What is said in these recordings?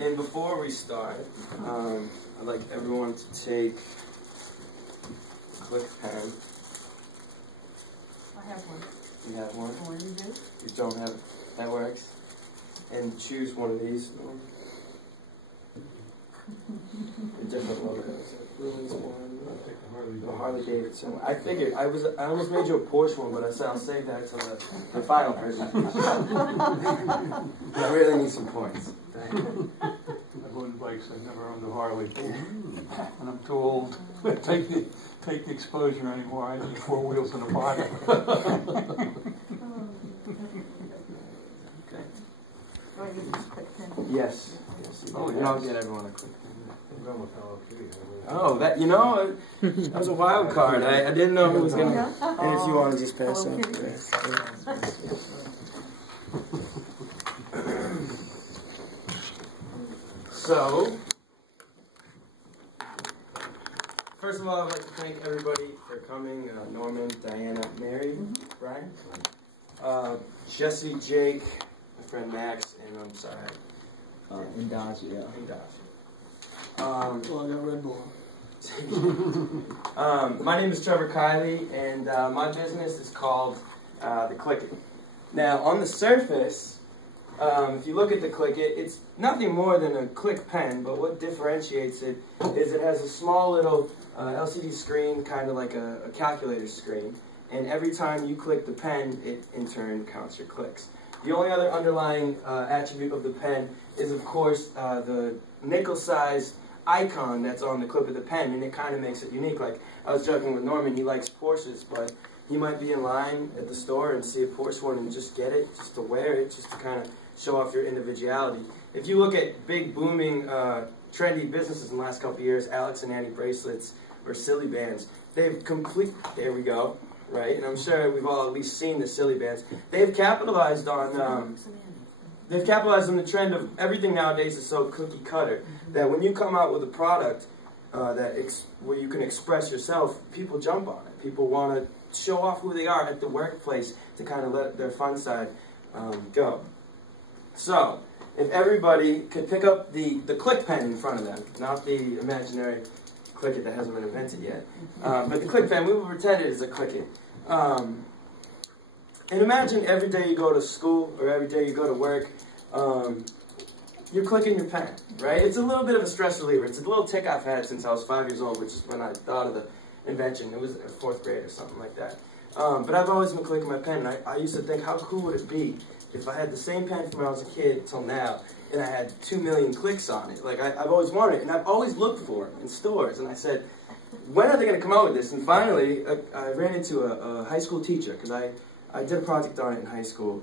And before we start, I'd like everyone to take a Cliqu-it pen. I have one. You have one? Oh, you do? You don't have it. That works. And choose one of these. A different logos. Willie's one. The Harley Davidson. I figured I almost made you a Porsche one, but I said I'll save that till the final presentation. I really need some points. Thank you. I've owned bikes. I've never owned a Harley, and I'm too old to take the exposure anymore. I need 4 wheels and a body. Okay. Do I use this quick pen? Yes. Oh, and I'll yes. get everyone a quick pen. Oh, that that was a wild card. I didn't know who was going to. And if you want to just pass Hello, up. Kitty. So, first of all, I'd like to thank everybody for coming. Norman, Diana, Mary, Brian, Jesse, Jake, my friend Max, and I'm sorry. And Dodge, yeah. And Dodge. Well, I got Red Bull. My name is Trevor Kiley, and my business is called the Cliqu-it. Now, on the surface, if you look at the Cliqu-it, it's nothing more than a click pen, but what differentiates it is it has a small little LCD screen, kind of like a calculator screen, and every time you click the pen, it in turn counts your clicks. The only other underlying attribute of the pen is, of course, the nickel-sized icon that's on the clip of the pen, and it kind of makes it unique. Like, I was joking with Norman, he likes Porsches, but he might be in line at the store and see a Porsche one and just get it, just to wear it, just to kind of show off your individuality. If you look at big, booming, trendy businesses in the last couple of years, Alex and Annie bracelets or Silly Bands, they've there we go, right? And I'm sure we've all at least seen the Silly Bands. They've capitalized on the trend of everything nowadays is so cookie cutter that when you come out with a product where you can express yourself, people jump on it. People want to show off who they are at the workplace to kind of let their fun side go. So, if everybody could pick up the Cliq pen in front of them, not the imaginary Cliq-it that hasn't been invented yet, but the Cliq pen, we will pretend it is a Cliq-it. And imagine every day you go to school or every day you go to work, you're clicking your pen, right? It's a little bit of a stress reliever. It's a little tick I've had since I was 5 years old, which is when I thought of the invention. It was in 4th grade or something like that. But I've always been clicking my pen, and I used to think, how cool would it be if I had the same pen from when I was a kid till now, and I had 2 million clicks on it? Like, I've always wanted it, and I've always looked for them in stores, and I said, when are they going to come out with this? And finally, I ran into a high school teacher, because I did a project on it in high school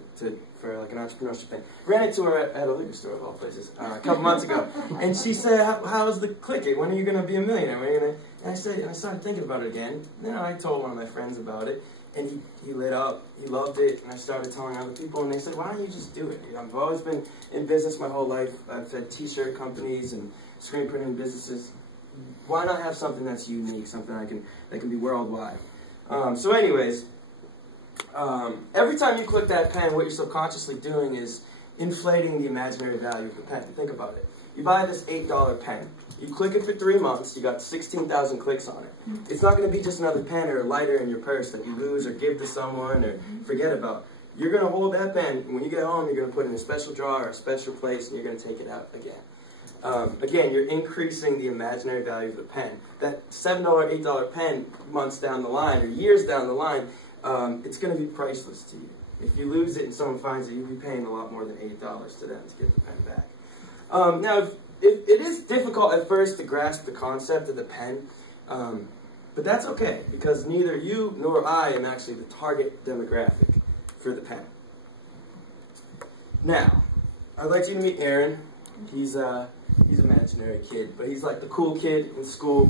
for like an entrepreneurship thing. Ran into her at a liquor store of all places a couple months ago, and she said, "How's the Cliq-it? When are you going to be a millionaire? When are you gonna?" And I started thinking about it again. Then I told one of my friends about it, and he lit up. He loved it, and I started telling other people, and they said, "Why don't you just do it?" I've always been in business my whole life. I've had T-shirt companies and screen printing businesses. Why not have something that's unique, something that can be worldwide? So, anyways. Every time you click that pen, what you're subconsciously doing is inflating the imaginary value of the pen. Think about it. You buy this $8 pen. You click it for 3 months. You got 16,000 clicks on it. It's not going to be just another pen or a lighter in your purse that you lose or give to someone or forget about. You're going to hold that pen, and when you get home, you're going to put it in a special drawer or a special place, and you're going to take it out again. Again, you're increasing the imaginary value of the pen. That $7, $8 pen, months down the line or years down the line, it's going to be priceless to you. If you lose it and someone finds it, you'll be paying a lot more than $8 to them to get the pen back. Now, it is difficult at first to grasp the concept of the pen, but that's okay, because neither you nor I am actually the target demographic for the pen. Now, I'd like you to meet Aaron. He's an imaginary kid, but he's like the cool kid in school.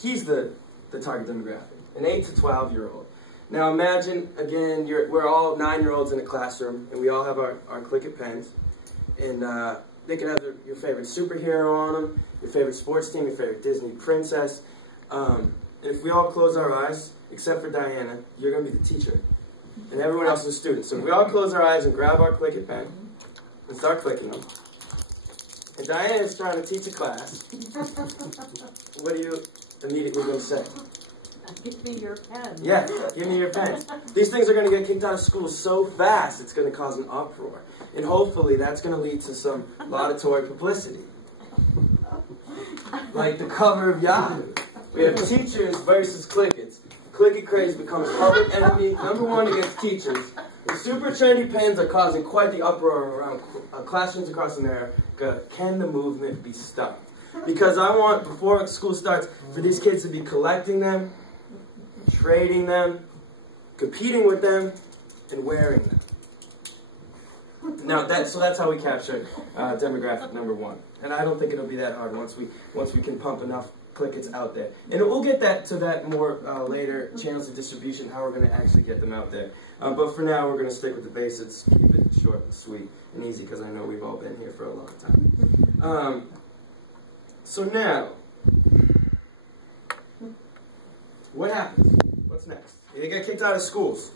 He's the target demographic. An 8 to 12-year-old. Now imagine, again, we're all 9-year-olds in a classroom, and we all have our Cliq-it pens, and they can have your favorite superhero on them, your favorite sports team, your favorite Disney princess, and if we all close our eyes, except for Diana, you're going to be the teacher, and everyone else is a student. So if we all close our eyes and grab our Cliq-it pen, and start clicking them. and Diane is trying to teach a class, what are you immediately going to say? Give me your pen. Yeah, give me your pens. These things are going to get kicked out of school so fast, it's going to cause an uproar. And hopefully that's going to lead to some laudatory publicity. Like the cover of Yahoo. We have teachers versus Cliqu-its. Cliqu-it craze becomes public enemy #1 against teachers. The super trendy pens are causing quite the uproar around classrooms across America. Can the movement be stopped? Because I want, before school starts, for these kids to be collecting them, trading them, competing with them, and wearing them. Now, so that's how we capture demographic #1. And I don't think it'll be that hard once we can pump enough Cliqu-its out there. And we'll get to that more later, channels of distribution, how we're going to actually get them out there. But for now, we're going to stick with the basics, keep it short and sweet and easy, because I know we've all been here for a long time. So now, what happens? What's next? You get kicked out of schools.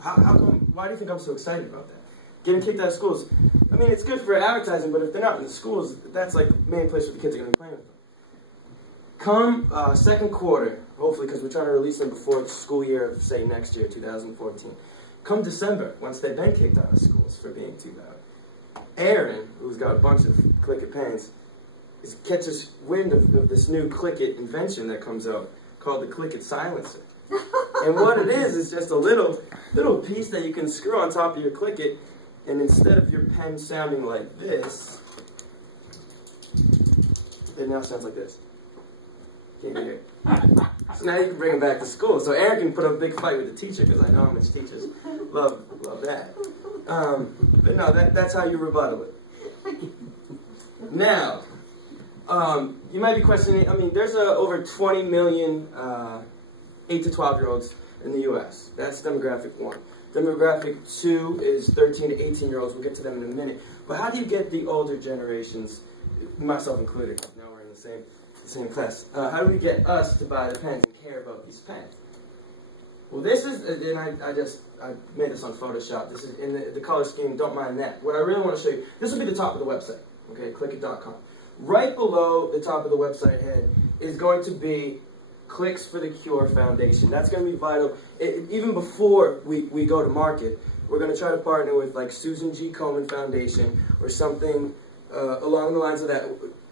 How come? Why do you think I'm so excited about that? Getting kicked out of schools. I mean, it's good for advertising, but if they're not in the schools, that's like the main place where the kids are going to be playing with them. Come second quarter, hopefully, because we're trying to release them before the school year of, say, next year, 2014. Come December, once they've been kicked out of schools for being too loud, Aaron, who's got a bunch of Cliqu-it pens, catches wind of this new Cliqu-it invention that comes out called the Cliqu-it silencer. And what it is just a little piece that you can screw on top of your Cliqu-it, and instead of your pen sounding like this, it now sounds like this. Can you hear it? So now you can bring it back to school. So Aaron can put up a big fight with the teacher, because I know how much teachers love that. But no, that's how you rebuttal it. Now, you might be questioning, I mean, there's over 20 million 8 to 12-year-olds in the U.S. That's demographic 1. Demographic 2 is 13 to 18-year-olds. We'll get to them in a minute. But how do you get the older generations, myself included, now we're in the same class, how do we get us to buy the pens and care about these pens? Well, this is, and I made this on Photoshop. This is in the color scheme, don't mind that. What I really want to show you, this will be the top of the website, okay, Cliqu-it.com. Right below the top of the website head is going to be Clicks for the Cure Foundation. That's going to be vital. Even before we go to market, we're going to try to partner with like Susan G. Komen Foundation or something along the lines of that.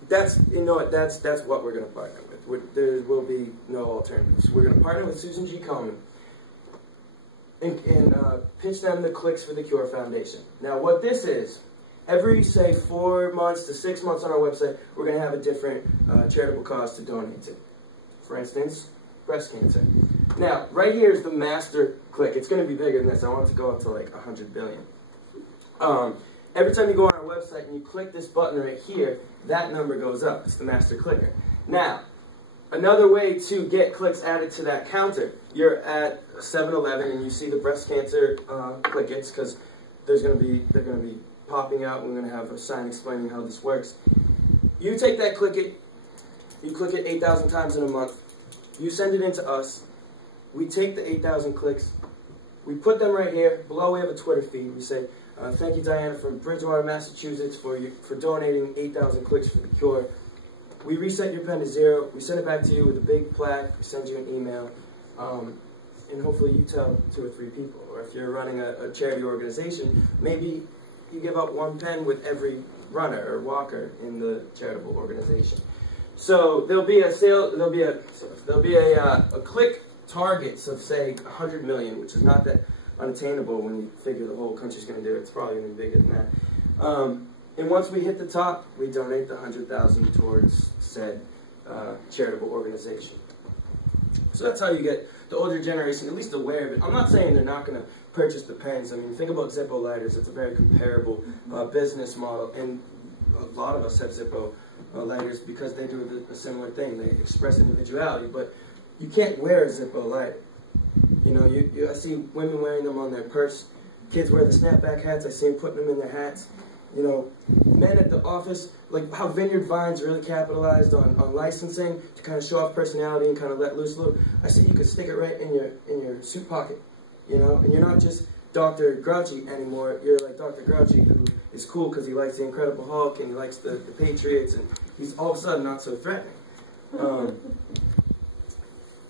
That's what we're going to partner with. There will be no alternatives. We're going to partner with Susan G. Komen and pitch them the Clicks for the Cure Foundation. Now, what this is, every, say, 4 months to 6 months on our website, we're going to have a different charitable cause to donate to. For instance, breast cancer. Now, right here is the master click. It's going to be bigger than this. I want it to go up to like 100 billion. Every time you go on our website and you click this button right here, that number goes up. It's the master clicker. Now, another way to get clicks added to that counter, you're at 7-Eleven and you see the breast cancer Cliqu-its, because they're going to be popping out. We're going to have a sign explaining how this works. You take that Cliqu-it, you click it 8,000 times in a month, you send it in to us, we take the 8,000 clicks, we put them right here. Below we have a Twitter feed. We say, thank you, Diana, from Bridgewater, Massachusetts, for donating 8,000 clicks for the cure. We reset your pen to 0. We send it back to you with a big plaque. We send you an email. And hopefully you tell 2 or 3 people. Or if you're running a charity organization, maybe you give out 1 pen with every runner or walker in the charitable organization. So there'll be a click targets of, say, 100 million, which is not that unattainable when you figure the whole country's going to do it. It's probably going to be bigger than that. And once we hit the top, we donate the 100,000 towards said charitable organization. So that's how you get the older generation at least aware of it. I'm not saying they're not going to purchase the pens. I mean, think about Zippo lighters. It's a very comparable business model, and a lot of us have Zippo lighters because they do a similar thing. They express individuality, but you can't wear a Zippo lighter. You know, I see women wearing them on their purse. Kids wear the snapback hats. I see them putting them in their hats. You know, men at the office, like how Vineyard Vines really capitalized on licensing to kind of show off personality and kind of let loose a little. I see you could stick it right in your suit pocket, you know, and you're not just Dr. Grouchy anymore. You're like Dr. Grouchy, who is cool because he likes the Incredible Hulk and he likes the Patriots, and he's all of a sudden not so threatening.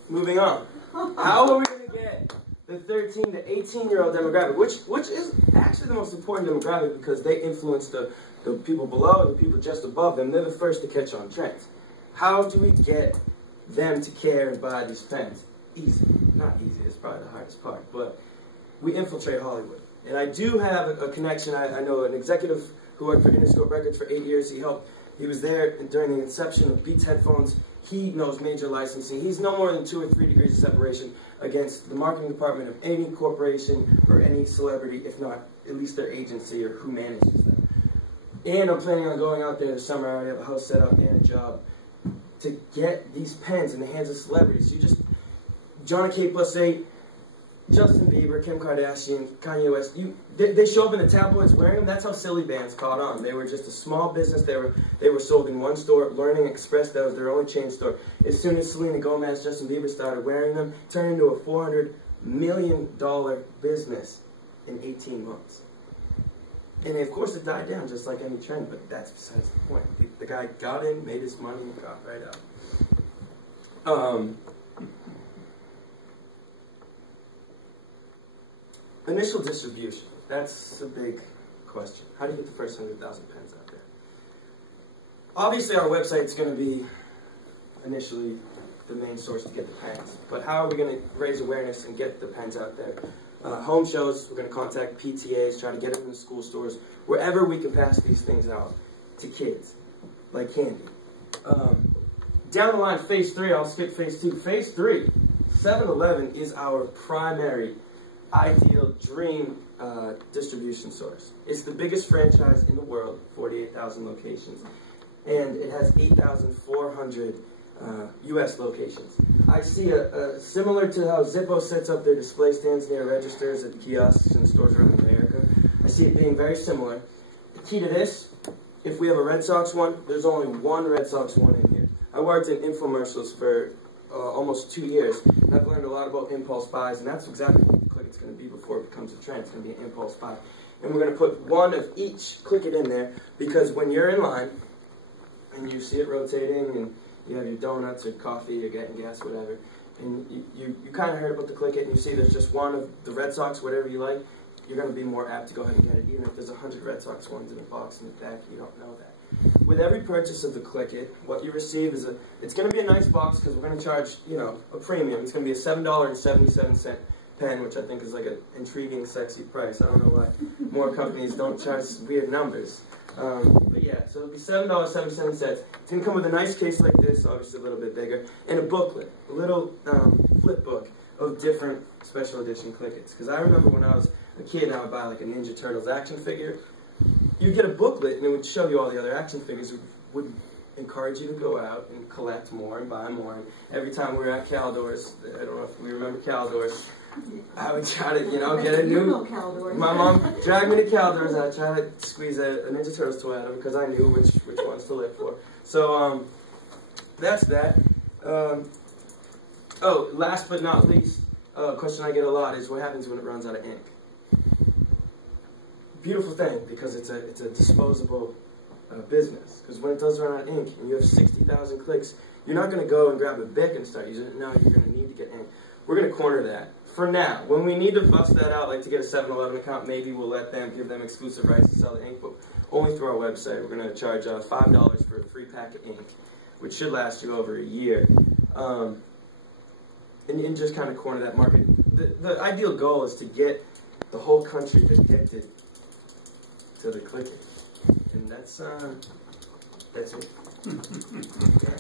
Moving on. How are we going to get the 13 to 18-year-old demographic, which is actually the most important demographic because they influence the people below and the people just above them. They're the first to catch on trends. How do we get them to care and buy these pens? Easy. Not easy, it's probably the hardest part, but we infiltrate Hollywood. And I do have a connection. I know an executive who worked for Interscope Records for 8 years. He was there during the inception of Beats headphones. He knows major licensing. He's no more than 2 or 3 degrees of separation against the marketing department of any corporation or any celebrity, if not at least their agency or who manages them. And I'm planning on going out there this summer. I already have a house set up and a job to get these pens in the hands of celebrities. John K. plus 8, Justin Bieber, Kim Kardashian, Kanye West, they show up in the tabloids wearing them. That's how silly bands caught on. They were just a small business. They were sold in one store. Learning Express, that was their only chain store. As soon as Selena Gomez, Justin Bieber started wearing them, it turned into a $400 million business in 18 months. And of course it died down just like any trend, but that's besides the point. The guy got in, made his money, and got right out. Initial distribution, that's a big question. How do you get the first 100,000 pens out there? Obviously our website's going to be initially the main source to get the pens, but how are we going to raise awareness and get the pens out there? Home shows, we're going to contact PTAs, try to get them in the school stores, wherever we can pass these things out to kids, like candy. Down the line, phase 3, I'll skip phase 2. Phase 3, 7-Eleven is our primary ideal dream distribution source. It's the biggest franchise in the world, 48,000 locations, and it has 8,400 U.S. locations. I see similar to how Zippo sets up their display stands near registers at kiosks and stores around America. I see it being very similar. The key to this, if we have a Red Sox one, there's only one Red Sox one in here. I worked in infomercials for almost 2 years, and I've learned a lot about impulse buys, and that's exactly what Cliqu-it's going to be before it becomes a trend. It's going to be an impulse buy. And we're going to put one of each Cliqu-it in there, because when you're in line, and you see it rotating, and you have your donuts or coffee, you're getting gas, whatever, and you kind of heard about the Cliqu-it, and you see there's just one of the Red Sox, whatever you like, you're going to be more apt to go ahead and get it, even if there's 100 Red Sox ones in a box in the back, you don't know that. With every purchase of the Cliqu-it, what you receive is it's going to be a nice box because we're going to charge, a premium. It's going to be a $7.77 pen, which I think is like an intriguing, sexy price. I don't know why more companies don't charge weird numbers. But yeah, so it'll be $7.77. It's going to come with a nice case like this, obviously a little bit bigger, and a booklet, a little flip book of different special edition Cliqu-its. Because I remember when I was a kid, I would buy like a Ninja Turtles action figure. You'd get a booklet, and it would show you all the other action figures. It would encourage you to go out and collect more and buy more. And every time we were at Caldors, I don't know if we remember Caldors, I would try to, get a new... My mom dragged me to Caldors, and I'd try to squeeze a Ninja Turtles toy out of it because I knew which ones to look for. So, that's that. Oh, last but not least, a question I get a lot is what happens when it runs out of ink? Beautiful thing, because it's a disposable business. Because when it does run out of ink and you have 60,000 clicks, you're not going to go and grab a Bic and start using it. No, you're going to need to get ink. We're going to corner that. For now, when we need to bust that out, like to get a 7-Eleven account, maybe we'll give them exclusive rights to sell the ink, but only through our website. We're going to charge $5 for a 3-pack of ink, which should last you over a year. And just kind of corner that market. The ideal goal is to get the whole country addicted to the Cliqu-it, and that's it.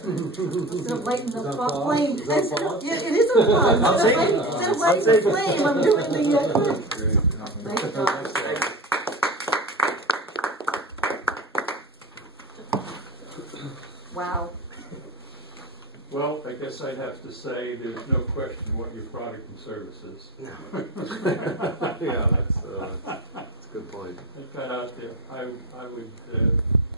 Instead of lighting the flame, it is a fun. I'll take it. Instead of lighting the flame, I'm doing the nice job. Wow. Well, I guess I'd have to say there's no question what your product and service is. No. Yeah, that's a good point. Get that out there. I would